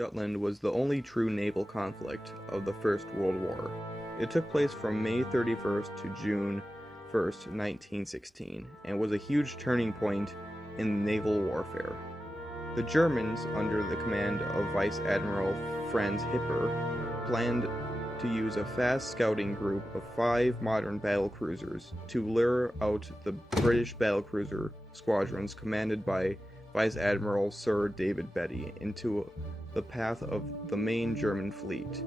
Jutland was the only true naval conflict of the First World War. It took place from May 31st to June 1st, 1916, and was a huge turning point in naval warfare. The Germans, under the command of Vice Admiral Franz Hipper, planned to use a fast scouting group of 5 modern battlecruisers to lure out the British battlecruiser squadrons commanded by Vice Admiral Sir David Beatty into the path of the main German fleet.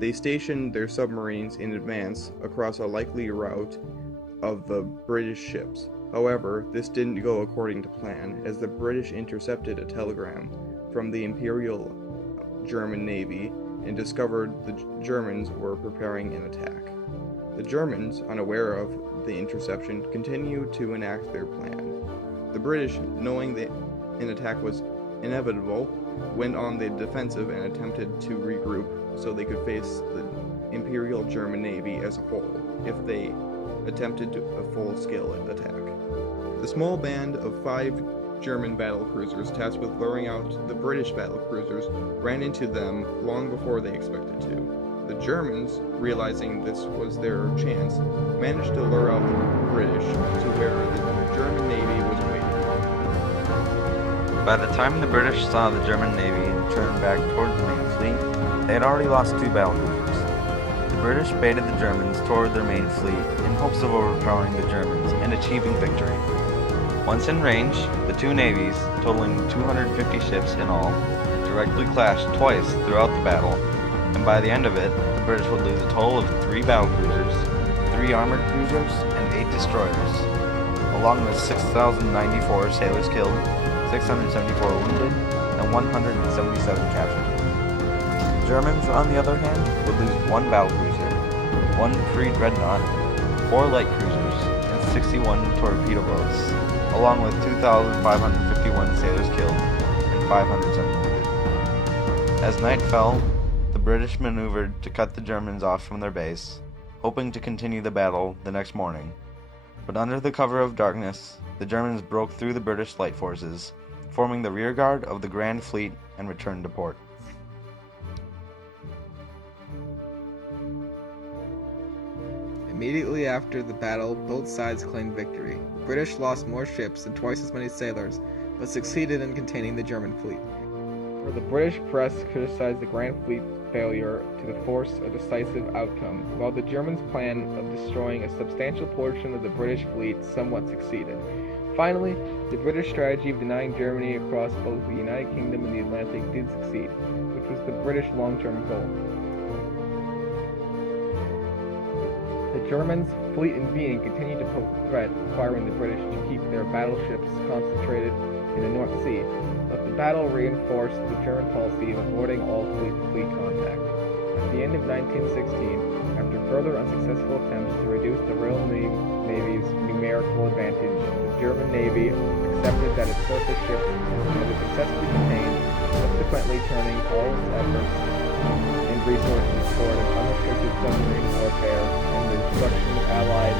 They stationed their submarines in advance across a likely route of the British ships. However, this didn't go according to plan, as the British intercepted a telegram from the Imperial German Navy and discovered the Germans were preparing an attack. The Germans, unaware of the interception, continued to enact their plan. The British, knowing that an attack was inevitable, went on the defensive and attempted to regroup so they could face the Imperial German Navy as a whole if they attempted a full-scale attack. The small band of 5 German battlecruisers tasked with luring out the British battlecruisers ran into them long before they expected to. The Germans, realizing this was their chance, managed to lure out the British to where the German Navy was waiting. By the time the British saw the German Navy turn back towards the main fleet, they had already lost 2 battlecruisers. The British baited the Germans toward their main fleet in hopes of overpowering the Germans and achieving victory. Once in range, the 2 navies, totaling 250 ships in all, directly clashed twice throughout the battle, and by the end of it, the British would lose a total of 3 battlecruisers, 3 armored cruisers, and 8 destroyers, along with 6,094 sailors killed, 674 wounded, and 177 captured. The Germans, on the other hand, would lose 1 battlecruiser, 1 free-dreadnought, 4 light cruisers, and 61 torpedo boats, along with 2,551 sailors killed and 507 wounded. As night fell, the British maneuvered to cut the Germans off from their base, hoping to continue the battle the next morning. But under the cover of darkness, the Germans broke through the British light forces, forming the rearguard of the Grand Fleet, and returned to port. Immediately after the battle, both sides claimed victory. The British lost more ships and twice as many sailors, but succeeded in containing the German fleet. The British press criticized the Grand Fleet's failure to force a decisive outcome, while the Germans' plan of destroying a substantial portion of the British fleet somewhat succeeded. Finally, the British strategy of denying Germany across both the United Kingdom and the Atlantic did succeed, which was the British long-term goal. The Germans' fleet in being continued to pose a threat, requiring the British to keep their battleships concentrated in the North Sea, but the battle reinforced the German policy of avoiding all fleet-to-fleet contact. At the end of 1916, after further unsuccessful attempts to reduce the Royal Navy's numerical advantage, the German Navy accepted that its surface ships had successfully contained, subsequently turning all its efforts and resources toward an unrestricted submarine warfare and the destruction of Allied